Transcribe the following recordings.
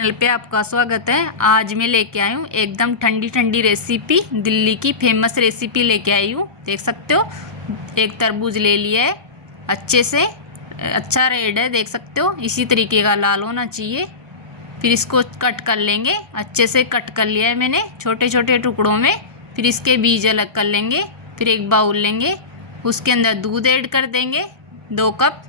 Channel पे आपका स्वागत है। आज मैं लेके आई हूँ एकदम ठंडी ठंडी रेसिपी, दिल्ली की फेमस रेसिपी लेके आई हूँ। देख सकते हो, एक तरबूज ले लिया है, अच्छे से अच्छा रेड है, देख सकते हो, इसी तरीके का लाल होना चाहिए। फिर इसको कट कर लेंगे, अच्छे से कट कर लिया है मैंने छोटे छोटे टुकड़ों में। फिर इसके बीज अलग कर लेंगे। फिर एक बाउल लेंगे, उसके अंदर दूध ऐड कर देंगे 2 कप।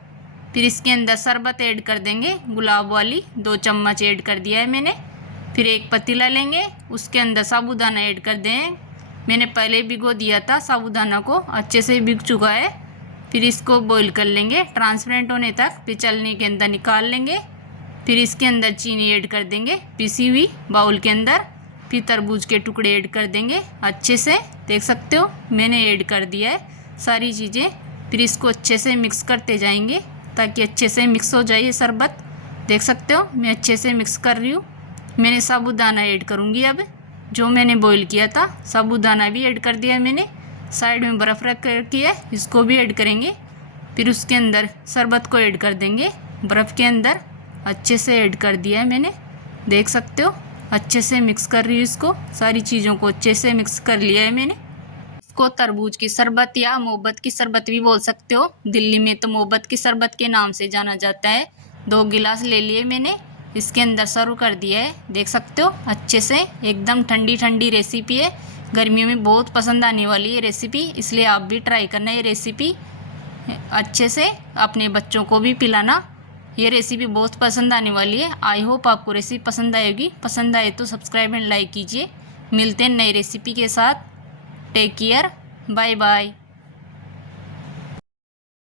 फिर इसके अंदर शरबत ऐड कर देंगे, गुलाब वाली 2 चम्मच ऐड कर दिया है मैंने। फिर एक पतीला लेंगे, उसके अंदर साबूदाना ऐड कर दें। मैंने पहले भिगो दिया था साबूदाना को, अच्छे से भीग चुका है। फिर इसको बॉईल कर लेंगे ट्रांसपेरेंट होने तक, फिर चलनी के अंदर निकाल लेंगे। फिर इसके अंदर चीनी ऐड कर देंगे पिसी हुई बाउल के अंदर। फिर तरबूज के टुकड़े ऐड कर देंगे अच्छे से, देख सकते हो मैंने ऐड कर दिया है सारी चीज़ें। फिर इसको अच्छे से मिक्स करते जाएंगे ताकि अच्छे से मिक्स हो जाए ये शरबत। देख सकते हो मैं अच्छे से मिक्स कर रही हूँ। मैंने साबूदाना ऐड करूँगी अब, जो मैंने बॉईल किया था साबूदाना भी ऐड कर दिया है मैंने। साइड में बर्फ़ रख रखी है, इसको भी ऐड करेंगे। फिर उसके अंदर शरबत को ऐड कर देंगे बर्फ़ के अंदर, अच्छे से ऐड कर दिया है मैंने। देख सकते हो अच्छे से मिक्स कर रही हूँ इसको, सारी चीज़ों को अच्छे से मिक्स कर लिया है मैंने। इसको तरबूज की शरबत या मोहब्बत की शरबत भी बोल सकते हो, दिल्ली में तो मोहब्बत की शरबत के नाम से जाना जाता है। 2 गिलास ले लिए मैंने, इसके अंदर सर्व कर दिया है, देख सकते हो अच्छे से। एकदम ठंडी ठंडी रेसिपी है, गर्मियों में बहुत पसंद आने वाली है रेसिपी, इसलिए आप भी ट्राई करना ये रेसिपी। अच्छे से अपने बच्चों को भी पिलाना, ये रेसिपी बहुत पसंद आने वाली है। आई होप आपको रेसिपी पसंद आएगी। पसंद आए तो सब्सक्राइब एंड लाइक कीजिए। मिलते हैं नई रेसिपी के साथ। Take care, bye bye.